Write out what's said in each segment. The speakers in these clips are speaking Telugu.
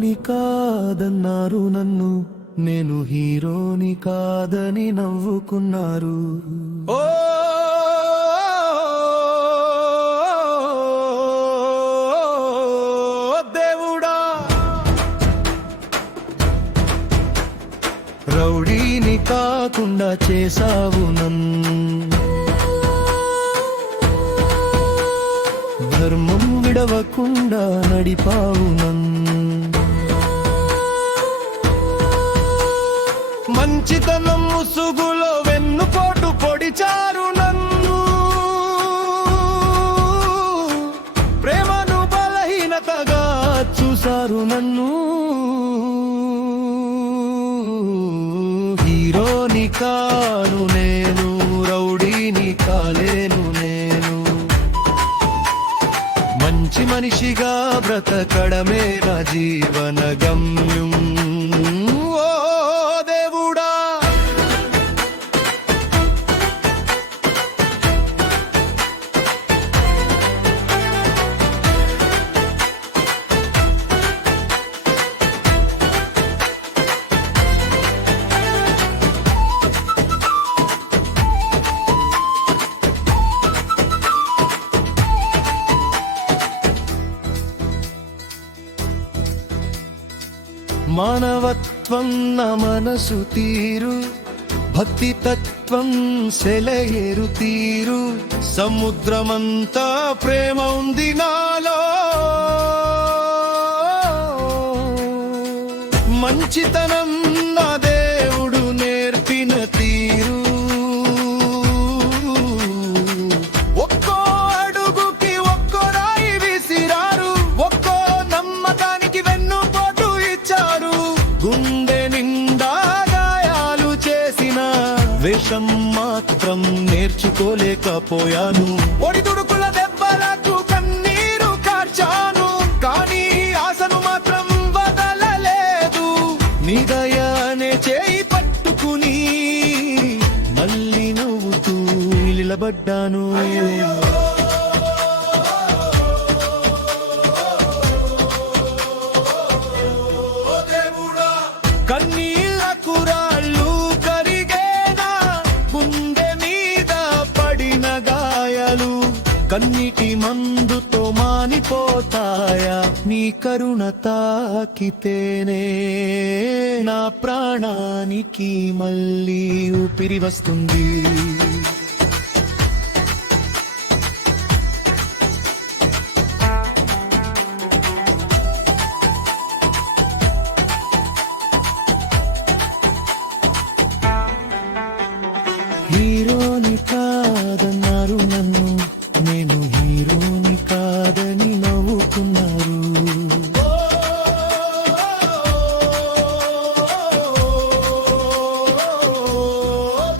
హీరోని కాదన్నారు నన్ను, నేను హీరోని కాదని నవ్వుకున్నారు. ఓ దేవుడా, రౌడీని కాకుండా చేసావు నన్ను, ధర్మం విడవకుండా నడిపావు నన్ను, మంచితనం ముసుగులో వెన్నుపోటు పొడిచారు నన్ను, ప్రేమను బలహీనతగా చూసారు నన్ను. హీరోని కాను నేను, రౌడీని కాలేను నేను, మంచి మనిషిగా బ్రతకడమే నా జీవన గమ్యం. మానవత్వం నా మనసు తీరు, భక్తి తత్వం సెలయేరు తీరు, సముద్రమంతా ప్రేమ ఉంది నాలో, మంచితనం నా దేవుడు నేర్పిన తీరు, ఒక్కో అడుగుకి ఒక్కో రాయి విసిరారు, ఒక్కో నమ్మకానికి వెన్నుపోటు ఇచ్చారు, గుండె నిండా గాయాలు చేసిన వేషం మాత్రం నేర్చుకోలేకపోయాను, ఒడిదుడుకుల దెబ్బలకు కన్నీరు కార్చాను, కానీ ఆశను మాత్రం వదలలేదు, నీ దయనే చేయి పట్టుకుని మళ్ళీ నవ్వుతూ నిలబడ్డాను. కన్నీళ్లకు రాళ్ళు కరిగేనా, గుండె మీద పడిన గాయాలు కన్నీటి మందుతో మానిపోతాయా, నీ కరుణ తాకితేనే నా ప్రాణానికి మళ్ళీ ఊపిరి వస్తుంది. హీరోని కాదన్నారు నన్ను, నేను హీరోని కాదని నవ్వుకున్నారు.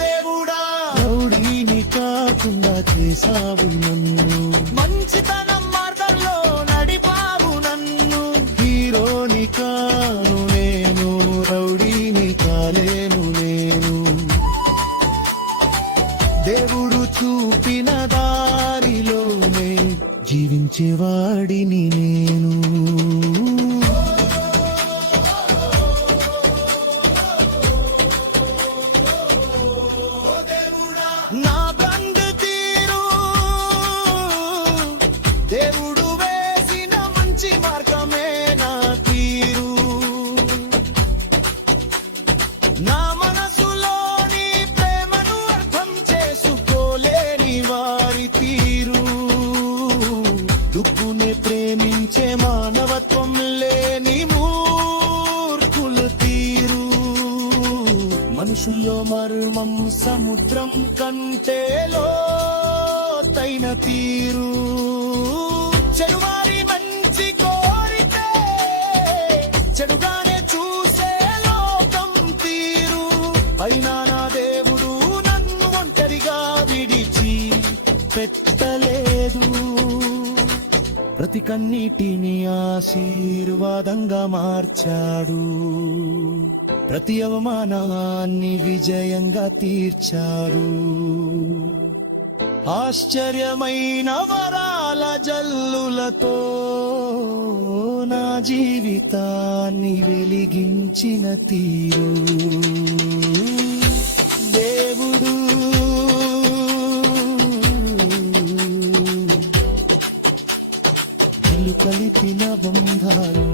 దేవుడా, రౌడీని కాకుండా చేసావు నన్ను, మంచితనం మార్గంలో నడిపావు నన్ను, హీరోని కాను నేను, రౌడీని కాలేను నేను, దేవుడు చూపిన దారిలోనే జీవించేవాడిని నేను. నా బంధు తీరు దేవుడు వేసిన మంచి మార్గమే నా తీరు, నా మనసులోని ప్రేమను అర్థం చేసుకోలేని వారి తీరు, దుక్కునే ప్రేమించే మానవత్వం లేని మూర్ఖుల తీరు, మనుషుల్లో మర్మం సముద్రం కంటే లోతైన తీరు, చెడువారి మంచి కోరితే చెడుగానే చూసే లోకం తీరు, అయినా నా దేవుడు నన్ను ఒంటరిగా విడిచి పెట్టలేదు, ప్రతి కన్నీటిని ఆశీర్వాదంగా మార్చాడు, ప్రతి అవమానాన్ని విజయంగా తీర్చాడు, ఆశ్చర్యమైన వరాల జల్లులతో నా జీవితాన్ని వెలిగించిన తీరు దేవుడు ఇల్లు కలిపిన బంధాలు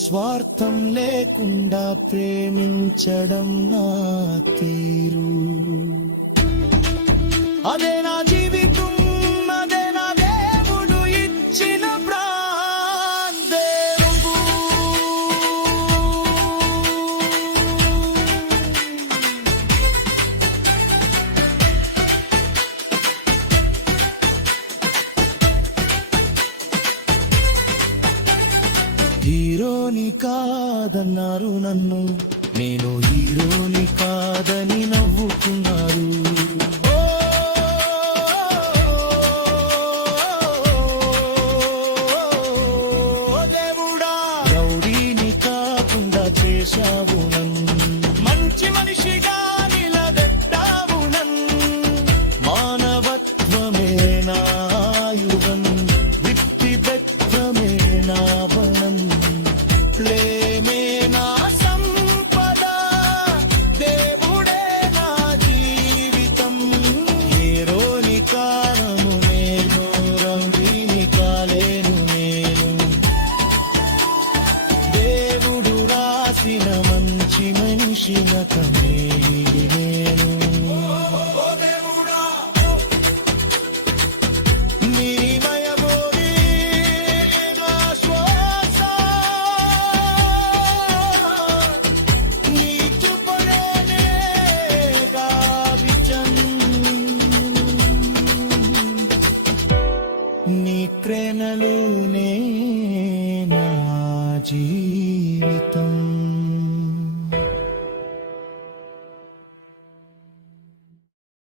స్వార్థం లేకుండా ప్రేమించడం నా తీరు అదే నా జీవితం అదే నా దేవుడు ఇచ్చిన ప్రాందేవు హీరోని కాదన్నారు నన్ను నేను హీరోని కాదని నవ్వుకున్నారు చేశావు నన్ను మంచి మనిషిగా నిలబెట్టావు నన్ను మానవత్వమే నా ఆయుధం వ్యక్తిత్వమే నా బలం ప్రేమే నా సంపద దేవుడే నా జీవితం హీరోని కారణము నేను రౌడీని కాలేను నేను దేవుడు రాసిన మంచి మనిషిన నేను నీ మయబోరి నా శ్వాస నీ చూపలేనే కావిచం నీ క్రేనలునే నా జీవితం